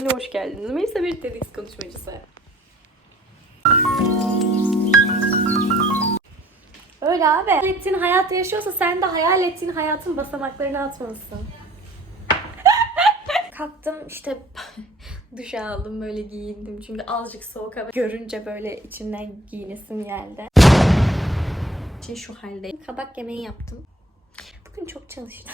Yayına hoş geldiniz. Melisa bir TEDx konuşmacısı. Öyle abi. Hayal ettiğin hayatı yaşıyorsa sen de hayal ettiğin hayatın basamaklarını atmalısın. Kalktım işte duş aldım böyle giyindim çünkü azıcık soğuk hava görünce böyle içimden giyinesim geldi. için şu haldeyim. Kabak yemeği yaptım. Bugün çok çalıştım.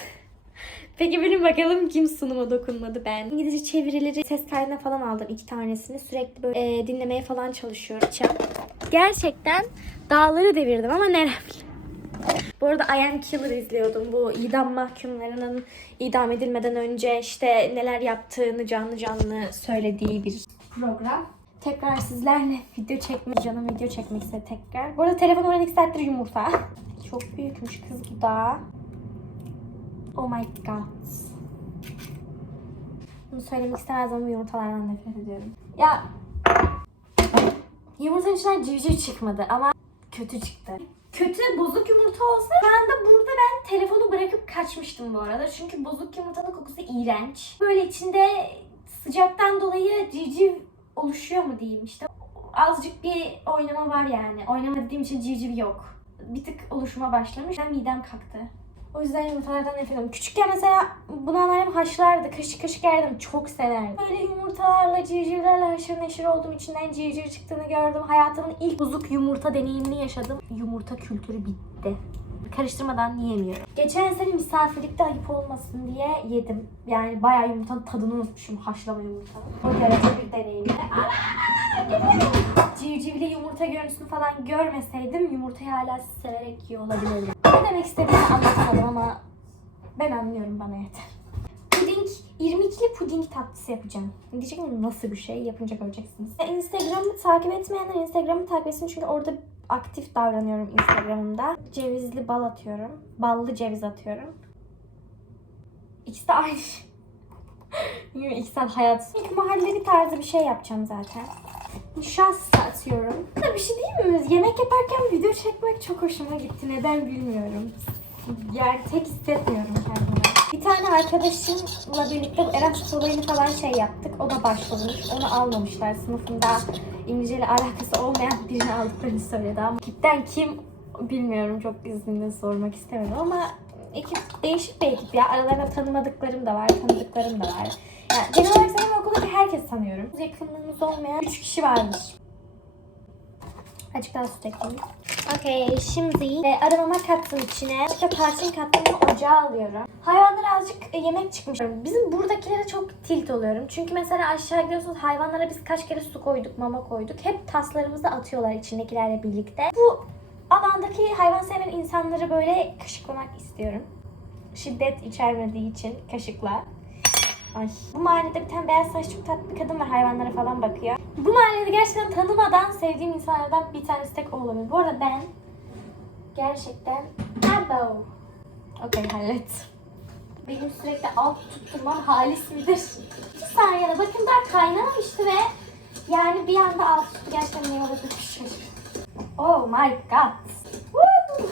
Peki benim bakalım kim sunuma dokunmadı ben. İngilizce çevirileri ses kaydına falan aldım iki tanesini. Sürekli böyle e, dinlemeye falan çalışıyorum. Gerçekten dağları devirdim ama nerem bu arada I Am Killer izliyordum. Bu idam mahkumlarının idam edilmeden önce işte neler yaptığını canlı canlı söylediği bir program. Tekrar sizlerle video çekmek, canım video çekmek istedi tekrar. Bu arada telefon oradan iki saattir yumurta. Çok büyükmüş kız bu da. Oh my god. Bunu söylemek istemez ama yumurtalardan nefret ediyorum. Ya yumurtanın içinden civciv çıkmadı ama kötü çıktı. Kötü bozuk yumurta olsa şu anda burada ben telefonu bırakıp kaçmıştım bu arada. Çünkü bozuk yumurtanın kokusu iğrenç. Böyle içinde sıcaktan dolayı civciv oluşuyor mu diyeyim işte. Azıcık bir oynama var yani. Oynama dediğim için civciv yok. Bir tık oluşuma başlamış. Ben midem kalktı. O yüzden yumurtalardan nefret ediyorum. Küçükken mesela bunu anneannem haşlardı. Kaşık kaşık yerdim. Çok severdim. Böyle yumurtalarla, civcivlerle haşır neşir oldum. İçinden civciv çıktığını gördüm. Hayatımın ilk bozuk yumurta deneyimini yaşadım. Yumurta kültürü bitti. Karıştırmadan yiyemiyorum. Geçen sene misafirlikte ayıp olmasın diye yedim. Yani bayağı yumurtanın tadını unutmuşum haşlama yumurta. O derece bir deneyimdi. Civcivli yumurta görüntüsünü falan görmeseydim yumurtayı hala severek yiyor olabilirdim. Ne demek istediğimi anlatamadım ama ben anlıyorum bana yeter. Puding, irmikli puding tatlısı yapacağım. Diyecektim nasıl bir şey yapınca göreceksiniz. Instagram'ı takip etmeyenler Instagram'ı takip etsin çünkü orada aktif davranıyorum Instagram'da. Cevizli bal atıyorum. Ballı ceviz atıyorum. İkisi de aynı. De hayat. İlk mahalleri tarzı bir şey yapacağım zaten. Nişasta atıyorum. Da bir şey değil mi? Yemek yaparken video çekmek çok hoşuma gitti. Neden bilmiyorum. Yani tek hissetmiyorum kendimi. Bir tane arkadaşımla birlikte Erasmus olayını falan şey yaptık. O da başlamış. Onu almamışlar. Sınıfında İngilizceyle alakası olmayan birini aldıklarını söyledi ama ekipten kim bilmiyorum. Çok iznini sormak istemedim ama ekip değişik bir ekip ya. Aralarında tanımadıklarım da var, tanıdıklarım da var. Yani genel olarak benim okuldaki herkes tanıyorum. Yakınlığımız olmayan 3 kişi vardır. Azıcık daha süt ekleyeyim. Okey şimdi e, arabama kattım içine. İşte tarçın kattım ve ocağa alıyorum. Hayvanlara azıcık e, yemek çıkmış. Bizim buradakilere çok tilt oluyorum. Çünkü mesela aşağı gidiyorsunuz hayvanlara biz kaç kere su koyduk, mama koyduk. Hep taslarımızı atıyorlar içindekilerle birlikte. Bu alandaki hayvan seven insanları böyle kaşıklamak istiyorum. Şiddet içermediği için kaşıkla. Ay. Bu mahallede bir tane beyaz saçlı çok tatlı bir kadın var hayvanlara falan bakıyor. Bu mahallede gerçekten tanımadan sevdiğim insanlardan bir tanesi tek olabilir. Bu arada ben gerçekten abo. Okey hallet. Benim sürekli alt tutturmam halis midir? Bir saniyede bakın daha kaynamamıştı ve yani bir anda alt tuttu. Gerçekten ne oldu? Oh my god. Woo!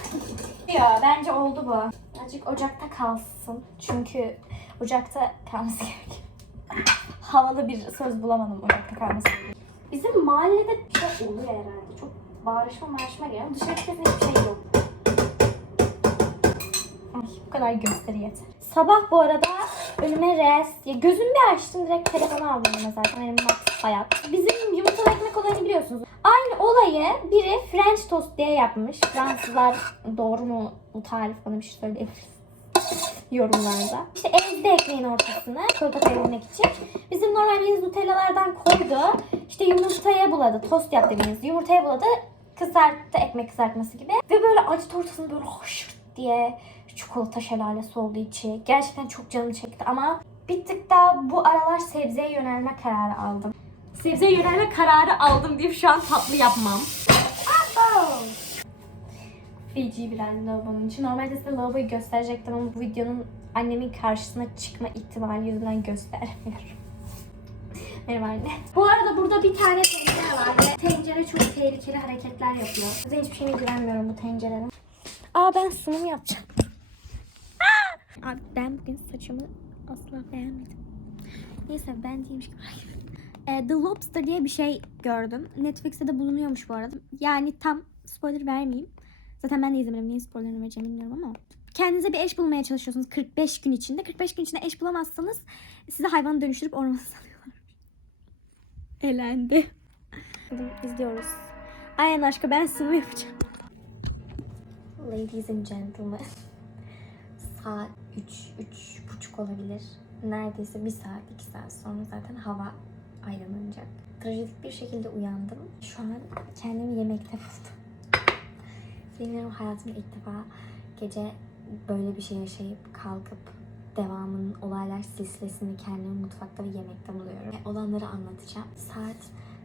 Ya bence oldu bu. Azıcık ocakta kalsın. Çünkü ocakta kalması gerekiyor. Havalı bir söz bulamadım ocakta kalması gerekiyor. Bizim mahallede bir şey oluyor herhalde. Çok bağırışma marışma geliyor. Dışarı çıkarsa hiçbir şey yok. Ay bu kadar gösteri yeter. Sabah bu arada önüme res, ya gözümü bir açtım direkt telefonu aldım zaten. Benim hayat. Bizim yumurtalı ekmek olayını biliyorsunuz. Olayı biri French toast diye yapmış. Fransızlar doğru mu bu tarif bana bir şey söyleyebilir yorumlarda. İşte ezdi ekmeğin ortasını çikolata kayabilmek için. Bizim normal bildiğiniz nutellalardan koydu. İşte yumurtaya buladı. Tost yaptı bildiğiniz. Yumurtaya buladı. Kızarttı ekmek kızartması gibi. Ve böyle acı ortasını böyle hoşurt diye çikolata şelalesi olduğu için. Gerçekten çok canım çekti ama bir tık daha bu aralar sebzeye yönelme kararı aldım. Sebzeye yönelme kararı aldım deyip şu an tatlı yapmam. Feci bir lavabonun için. Normalde size lavaboyu gösterecektim ama bu videonun annemin karşısına çıkma ihtimali yüzünden göstermiyorum. Merhaba anne. Bu arada burada bir tane tencere var ve tencere çok tehlikeli hareketler yapıyor. Size hiçbir şeyine güvenmiyorum bu tencerenin. Aa ben sunum yapacağım. Aa! Abi ben bugün saçımı asla beğenmedim. Neyse ben değilmiş gibi. E, The Lobster diye bir şey gördüm. Netflix'te de bulunuyormuş bu arada. Yani tam spoiler vermeyeyim. Zaten ben de izlemedim. Niye spoilerını vereceğimi bilmiyorum ama. Kendinize bir eş bulmaya çalışıyorsunuz 45 gün içinde. 45 gün içinde eş bulamazsanız sizi hayvana dönüştürüp ormana salıyorlar. Elendi. İzliyoruz. Aynen aşkı ben sıvı yapacağım. Ladies and gentlemen. Saat 3, üç buçuk olabilir. Neredeyse bir saat, iki saat sonra zaten hava aydınlanacak. Trajedik bir şekilde uyandım. Şu an kendimi yemekte buldum. Bilmiyorum hayatımda ilk defa gece böyle bir şey yaşayıp kalkıp devamının olaylar silsilesini kendimi mutfakta ve yemekte buluyorum. Olanları anlatacağım. Saat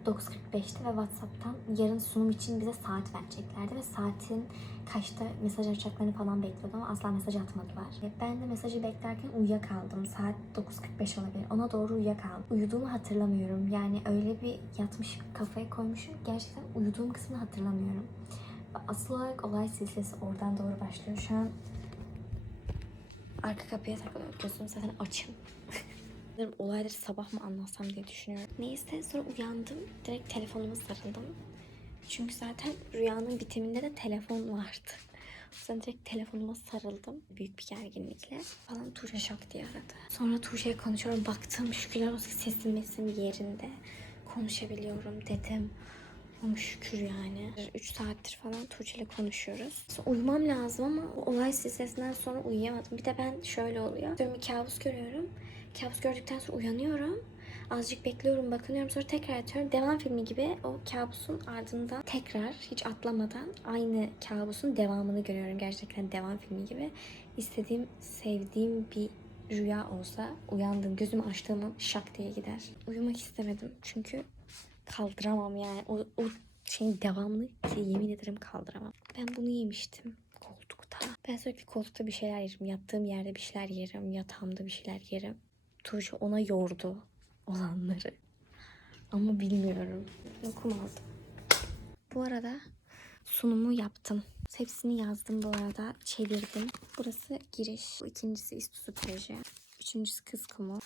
9.45'te ve Whatsapp'tan yarın sunum için bize saat vereceklerdi ve saatin kaçta mesaj açacaklarını falan bekliyordum ama asla mesaj atmadılar. Ben de mesajı beklerken uyuyakaldım. Saat 9.45 olabilir. Ona doğru uyuyakaldım. Uyuduğumu hatırlamıyorum. Yani öyle bir yatmış kafaya koymuşum. Gerçekten uyuduğum kısmını hatırlamıyorum. Asıl olarak olay silsilesi oradan doğru başlıyor. Şu an arka kapıya takılıyorum. Gözüm zaten açım. Dedim, Olayları sabah mı anlatsam diye düşünüyorum. Neyse sonra uyandım. Direkt telefonuma sarıldım. Çünkü zaten rüyanın bitiminde de telefon vardı. Yüzden direkt telefonuma sarıldım. Büyük bir gerginlikle. Falan Tuğçe şak diye aradı. Sonra Tuğçe'ye konuşuyorum. Baktım şükürler olsun sesim mesim yerinde. Konuşabiliyorum dedim. Ama şükür yani. 3 saattir falan Tuğçe ile konuşuyoruz. Sonra uyumam lazım ama olay silsilesinden sonra uyuyamadım. Bir de ben şöyle oluyor. Diyorum kabus görüyorum. Kabus gördükten sonra uyanıyorum. Azıcık bekliyorum, bakınıyorum sonra tekrar yatıyorum. Devam filmi gibi o kabusun ardından tekrar hiç atlamadan aynı kabusun devamını görüyorum. Gerçekten devam filmi gibi. İstediğim, sevdiğim bir rüya olsa uyandığım, gözümü açtığımın şak diye gider. Uyumak istemedim çünkü kaldıramam yani. O, o şeyin devamını yemin ederim kaldıramam. Ben bunu yemiştim koltukta. Ben sürekli koltukta bir şeyler yerim. Yattığım yerde bir şeyler yerim. Yatağımda bir şeyler yerim. Tuğçe ona yordu olanları. Ama bilmiyorum. Lokum aldım. Bu arada sunumu yaptım. Hepsini yazdım bu arada. Çevirdim. Burası giriş. Bu ikincisi İstusu plajı. Üçüncüsü kız kumu.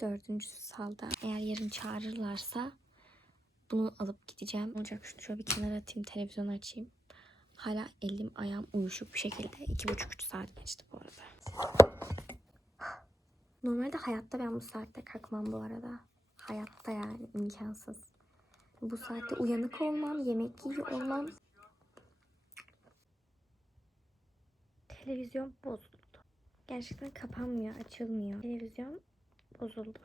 Dördüncüsü salda. Eğer yarın çağırırlarsa bunu alıp gideceğim. Olacak şunu şöyle bir kenara atayım. Televizyon açayım. Hala elim ayağım uyuşuk bir şekilde. iki buçuk üç saat geçti bu arada. Normalde hayatta ben bu saatte kalkmam bu arada. Hayatta yani imkansız. Bu saatte uyanık olmam, yemek yiyor olmam. Televizyon bozuldu. Gerçekten kapanmıyor, açılmıyor. Televizyon bozuldu.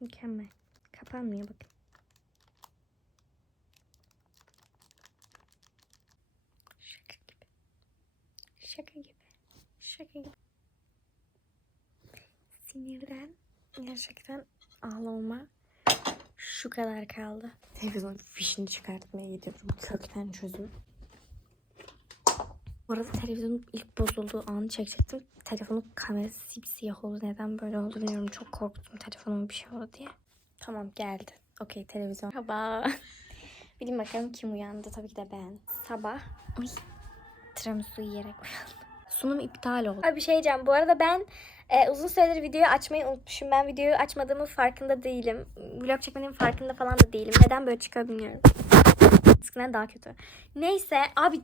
Mükemmel. Kapanmıyor bakın. Şaka gibi. Şaka gibi. Şaka gibi sinirden gerçekten ağlamama şu kadar kaldı. Televizyon fişini çıkartmaya gidiyorum. Kökten çözüm. Bu arada televizyonun ilk bozulduğu anı çekecektim. Telefonun kamerası sipsiyah oldu. Neden böyle oldu bilmiyorum. Çok korktum telefonumun bir şey oldu diye. Tamam geldi. Okey televizyon. Merhaba. Bilin bakalım kim uyandı. Tabii ki de ben. Sabah. Ay. Tiramisu yiyerek uyandım. Sunum iptal oldu. Abi bir şey diyeceğim. Bu arada ben e, uzun süredir videoyu açmayı unutmuşum. Ben videoyu açmadığımın farkında değilim. Vlog çekmenin farkında falan da değilim. Neden böyle çıkıyor bilmiyorum. Eskiden daha kötü. Neyse abi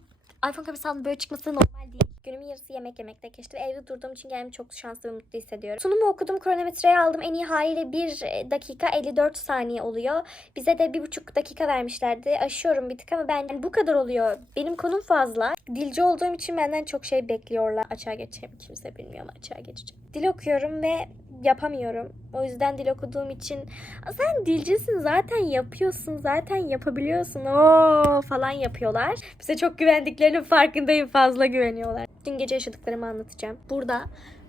iPhone kamerası böyle çıkması normal değil. Günümün yarısı yemek yemekte geçti. Ve evde durduğum için kendimi çok şanslı ve mutlu hissediyorum. Sunumu okudum. Kronometreyi aldım. En iyi haliyle 1 dakika 54 saniye oluyor. Bize de 1,5 dakika vermişlerdi. Aşıyorum bir tık ama ben yani bu kadar oluyor. Benim konum fazla. Dilci olduğum için benden çok şey bekliyorlar. Açığa geçeceğim. Kimse bilmiyor ama açığa geçeceğim. Dil okuyorum ve yapamıyorum. O yüzden dil okuduğum için "Aa, sen dilcisin zaten yapıyorsun zaten yapabiliyorsun o falan yapıyorlar. Bize çok güvendiklerinin farkındayım fazla güveniyorlar. Dün gece yaşadıklarımı anlatacağım. Burada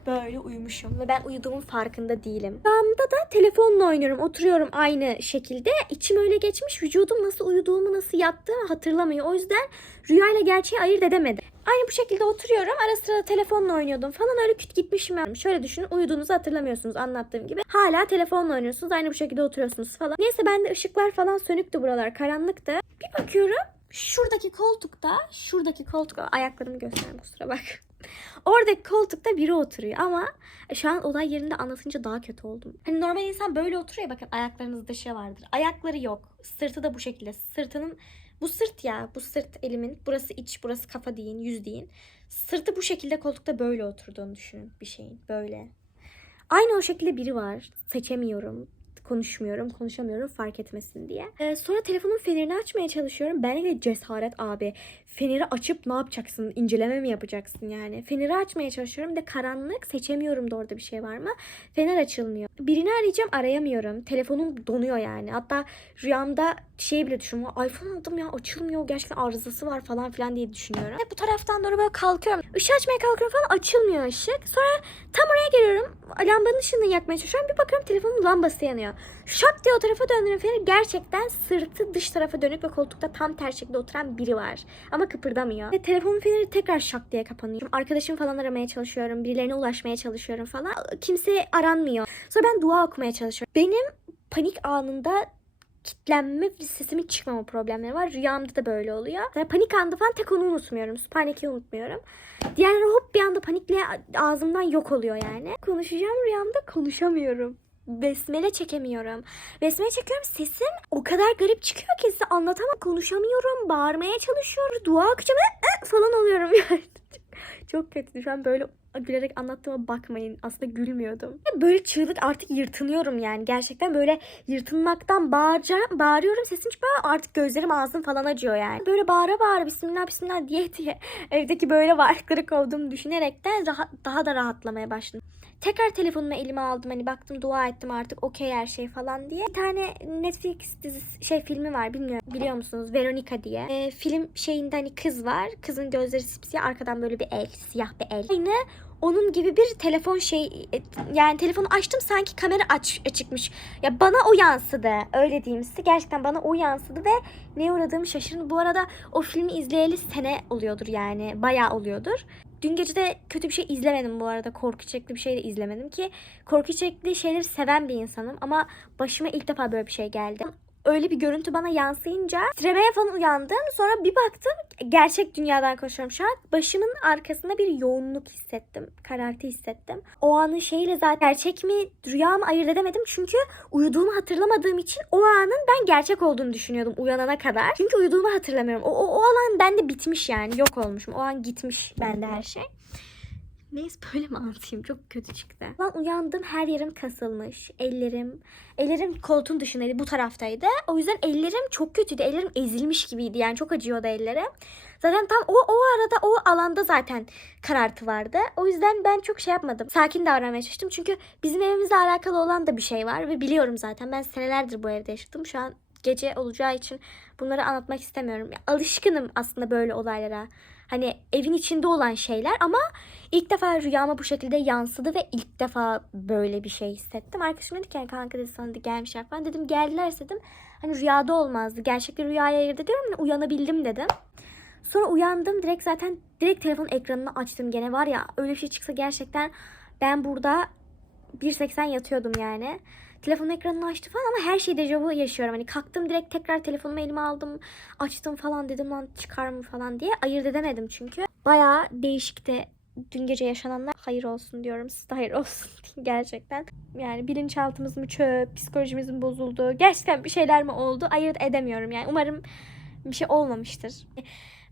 böyle uyumuşum ve ben uyuduğumun farkında değilim. Rüyamda da telefonla oynuyorum. Oturuyorum aynı şekilde. İçim öyle geçmiş. Vücudum nasıl uyuduğumu, nasıl yattığımı hatırlamıyor. O yüzden rüyayla gerçeği ayırt edemedim. Aynı bu şekilde oturuyorum. Ara sıra telefonla oynuyordum falan. Öyle küt gitmişim ben. Şöyle düşünün. Uyuduğunuzu hatırlamıyorsunuz anlattığım gibi. Hala telefonla oynuyorsunuz. Aynı bu şekilde oturuyorsunuz falan. Neyse bende ışıklar falan sönüktü buralar. Karanlıktı. Bir bakıyorum. Şuradaki koltukta, şuradaki koltuk ayaklarımı göstereyim kusura bak. Oradaki koltukta biri oturuyor ama şu an olay yerinde anlatınca daha kötü oldum. Hani normal insan böyle oturuyor bakın ayaklarınız dışı vardır. Ayakları yok. Sırtı da bu şekilde. Sırtının bu sırt ya. Bu sırt elimin. Burası iç, burası kafa deyin, yüz deyin. Sırtı bu şekilde koltukta böyle oturduğunu düşünün bir şeyin. Böyle. Aynı o şekilde biri var. Seçemiyorum. Konuşmuyorum, konuşamıyorum fark etmesin diye. Ee, sonra telefonun fenerini açmaya çalışıyorum. Ben de cesaret abi. Feneri açıp ne yapacaksın? İnceleme mi yapacaksın yani? Feneri açmaya çalışıyorum de karanlık. Seçemiyorum da orada bir şey var mı? Fener açılmıyor. Birini arayacağım arayamıyorum. Telefonum donuyor yani. Hatta rüyamda şey bile düşünüyorum. iPhone aldım ya açılmıyor. Gerçekten arızası var falan filan diye düşünüyorum. Ve bu taraftan doğru böyle kalkıyorum. Işığı açmaya kalkıyorum falan açılmıyor ışık. Sonra tam oraya geliyorum. Lambanın ışığını yakmaya çalışıyorum. Bir bakıyorum telefonun lambası yanıyor. Şak diye o tarafa döndüğüm feneri gerçekten sırtı dış tarafa dönük ve koltukta tam ters şekilde oturan biri var. Ama kıpırdamıyor. Ve telefonun feneri tekrar şak diye kapanıyor. Arkadaşım falan aramaya çalışıyorum. Birilerine ulaşmaya çalışıyorum falan. Kimse aranmıyor. Sonra ben dua okumaya çalışıyorum. Benim panik anında kitlenme ve sesimin çıkmama problemleri var. Rüyamda da böyle oluyor. Yani panik anda falan tek onu unutmuyorum. Süperneke'yi unutmuyorum. Diğerleri hop bir anda panikle ağzımdan yok oluyor yani. Konuşacağım rüyamda konuşamıyorum. Besmele çekemiyorum. Besmele çekiyorum sesim o kadar garip çıkıyor ki size anlatamam. Konuşamıyorum. Bağırmaya çalışıyorum. Dua okuyacağım "Ee, ee," falan oluyorum yani. Çok kötü. Şu an böyle gülerek anlattığıma bakmayın. Aslında gülmüyordum. Böyle çığlık artık yırtınıyorum yani. Gerçekten böyle yırtınmaktan bağıracağım, bağırıyorum. Sesim çıkmıyor. Artık gözlerim ağzım falan acıyor yani. Böyle bağıra bağıra bismillah bismillah diye diye evdeki böyle varlıkları kovduğumu düşünerekten rahat, daha da rahatlamaya başladım. Tekrar telefonumu elime aldım. Hani baktım dua ettim artık okey her şey falan diye. Bir tane Netflix dizisi şey filmi var bilmiyorum biliyor musunuz? Veronica diye. Ee, film şeyinde hani kız var. Kızın gözleri sipsiyah arkadan böyle bir el. Siyah bir el. Aynı onun gibi bir telefon şey e, yani telefonu açtım sanki kamera aç açıkmış. Ya bana o yansıdı. Öyle diyeyim size. Gerçekten bana o yansıdı ve neye uğradığımı şaşırdım. Bu arada o filmi izleyeli sene oluyordur yani. Bayağı oluyordur. Dün gece de kötü bir şey izlemedim bu arada. Korku içerikli bir şey de izlemedim ki. Korku içerikli şeyleri seven bir insanım ama başıma ilk defa böyle bir şey geldi. Öyle bir görüntü bana yansıyınca titremeye falan uyandım. Sonra bir baktım gerçek dünyadan konuşuyorum şu an. Başımın arkasında bir yoğunluk hissettim. Karartı hissettim. O anın şeyle zaten gerçek mi rüya mı ayırt edemedim. Çünkü uyuduğumu hatırlamadığım için o anın ben gerçek olduğunu düşünüyordum uyanana kadar. Çünkü uyuduğumu hatırlamıyorum. O, o, o alan bende bitmiş yani. Yok olmuşum. O an gitmiş bende her şey. Neyse böyle mi anlatayım? Çok kötü çıktı. Ben uyandım her yerim kasılmış. Ellerim, ellerim koltuğun dışındaydı. Bu taraftaydı. O yüzden ellerim çok kötüydü. Ellerim ezilmiş gibiydi. Yani çok acıyordu ellerim. Zaten tam o, o arada o alanda zaten karartı vardı. O yüzden ben çok şey yapmadım. Sakin davranmaya çalıştım. Çünkü bizim evimizle alakalı olan da bir şey var. Ve biliyorum zaten. Ben senelerdir bu evde yaşadım. Şu an gece olacağı için bunları anlatmak istemiyorum. Ya, alışkınım aslında böyle olaylara. Hani evin içinde olan şeyler ama ilk defa rüyama bu şekilde yansıdı ve ilk defa böyle bir şey hissettim. Arkadaşım dedi ki yani kanka dedi sana gelmişler falan. Dedim geldiler dedim. Hani rüyada olmazdı. Gerçekten rüyaya ayırt ediyorum. Hani uyanabildim dedim. Sonra uyandım direkt zaten direkt telefon ekranını açtım gene var ya öyle bir şey çıksa gerçekten ben burada 1.80 yatıyordum yani. Telefon ekranını açtı falan ama her şeyi dejavu yaşıyorum. Hani kalktım direkt tekrar telefonumu elime aldım. Açtım falan dedim lan çıkar mı falan diye. Ayırt edemedim çünkü. Bayağı değişikti. Dün gece yaşananlar hayır olsun diyorum. Siz de hayır olsun gerçekten. Yani bilinçaltımız mı çöp, psikolojimiz mi bozuldu, gerçekten bir şeyler mi oldu ayırt edemiyorum. Yani umarım bir şey olmamıştır.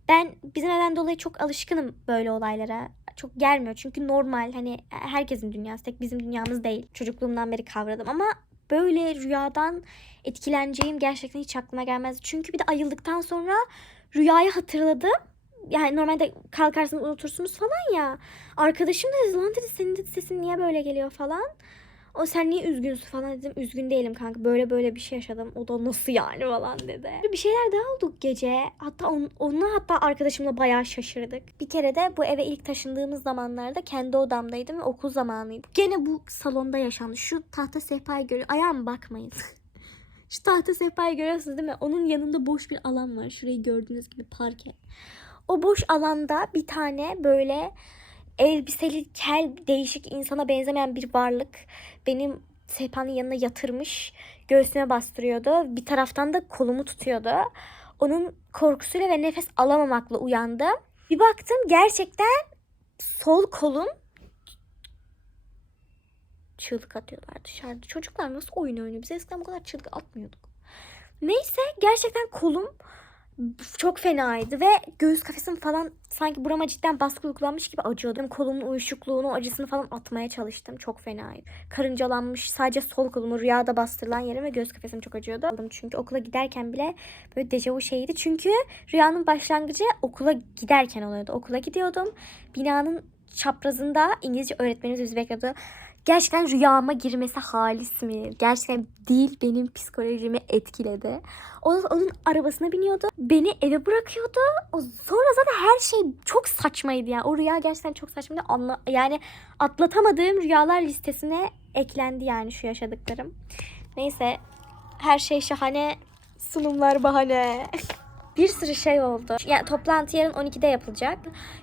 Ben bizim evden dolayı çok alışkınım böyle olaylara. Çok gelmiyor çünkü normal hani herkesin dünyası tek bizim dünyamız değil. Çocukluğumdan beri kavradım ama böyle rüyadan etkileneceğim gerçekten hiç aklıma gelmez. Çünkü bir de ayıldıktan sonra rüyayı hatırladım. Yani normalde kalkarsınız unutursunuz falan ya. Arkadaşım da dedi lan dedi senin dedi sesin niye böyle geliyor falan. O sen niye üzgünsün falan dedim. Üzgün değilim kanka. Böyle böyle bir şey yaşadım. O da nasıl yani falan dedi. Bir şeyler daha olduk gece. Hatta on, onunla hatta arkadaşımla bayağı şaşırdık. Bir kere de bu eve ilk taşındığımız zamanlarda kendi odamdaydım ve okul zamanıydı. Gene bu salonda yaşandı. Şu tahta sehpayı görüyor. Ayağım bakmayın. Şu tahta sehpayı görüyorsunuz değil mi? Onun yanında boş bir alan var. Şurayı gördüğünüz gibi parke. O boş alanda bir tane böyle elbiseli kel değişik insana benzemeyen bir varlık benim sehpanın yanına yatırmış göğsüme bastırıyordu. Bir taraftan da kolumu tutuyordu. Onun korkusuyla ve nefes alamamakla uyandım. Bir baktım gerçekten sol kolum çığlık atıyorlar dışarıda. Çocuklar nasıl oyun oynuyor? Biz eskiden bu kadar çığlık atmıyorduk. Neyse gerçekten kolum çok fenaydı ve göğüs kafesim falan sanki burama cidden baskı uygulanmış gibi acıyordu. Kolumun uyuşukluğunu, acısını falan atmaya çalıştım. Çok fenaydı. Karıncalanmış sadece sol kolumu rüyada bastırılan yerim ve göğüs kafesim çok acıyordu. Aldım Çünkü okula giderken bile böyle dejavu şeydi. Çünkü rüyanın başlangıcı okula giderken oluyordu. Okula gidiyordum. Binanın çaprazında İngilizce öğretmenimiz bizi bekliyordu. Gerçekten rüyama girmesi halis mi? Gerçekten değil benim psikolojimi etkiledi. O onun arabasına biniyordu. Beni eve bırakıyordu. O, sonra zaten her şey çok saçmaydı yani. O rüya gerçekten çok saçmaydı. Anla, yani atlatamadığım rüyalar listesine eklendi yani şu yaşadıklarım. Neyse her şey şahane. Sunumlar bahane. Bir sürü şey oldu. Yani toplantı yarın 12'de yapılacak.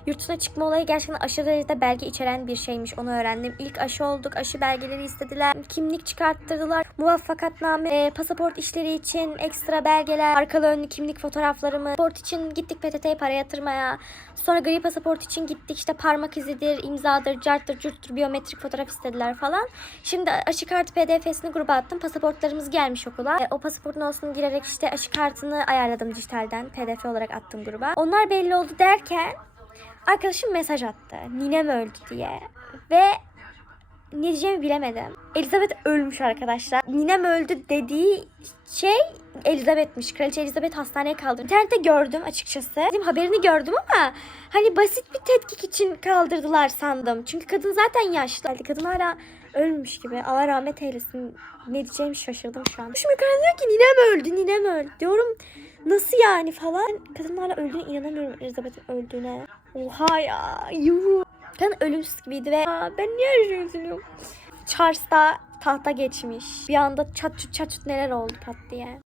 Yurt dışına çıkma olayı gerçekten aşırı derecede belge içeren bir şeymiş. Onu öğrendim. İlk aşı olduk. Aşı belgeleri istediler. Kimlik çıkarttırdılar. Muvaffakatname, e, pasaport işleri için ekstra belgeler, arkalı önlü kimlik fotoğraflarımı. Pasaport için gittik PTT'ye para yatırmaya. Sonra gri pasaport için gittik işte parmak izidir, imzadır, carttır, curttur, biyometrik fotoğraf istediler falan. Şimdi aşı kartı pdf'sini gruba attım. Pasaportlarımız gelmiş okula. E, o pasaportun olsun girerek işte aşı kartını ayarladım dijitalden. Pdf olarak attım gruba. Onlar belli oldu derken arkadaşım mesaj attı. Ninem öldü diye. Ve ne diyeceğimi bilemedim. Elizabeth ölmüş arkadaşlar. Ninem öldü dediği şey Elizabeth'miş. Kraliçe Elizabeth hastaneye kaldırdı. İnternette gördüm açıkçası. Dedim haberini gördüm ama hani basit bir tetkik için kaldırdılar sandım. Çünkü kadın zaten yaşlı. Kadın hala ölmüş gibi. Allah rahmet eylesin. Ne diyeceğimi şaşırdım şu an. Şimdi kadın diyor ki ninem öldü, ninem öldü. Diyorum nasıl yani falan. Kadın hala öldüğüne inanamıyorum Elizabeth'in öldüğüne. Oha ya. Yuh. Kadın ölümsüz gibiydi ve ben niye üzülüyorum? Charles da tahta geçmiş. Bir anda çat çut çat çut neler oldu pat diye.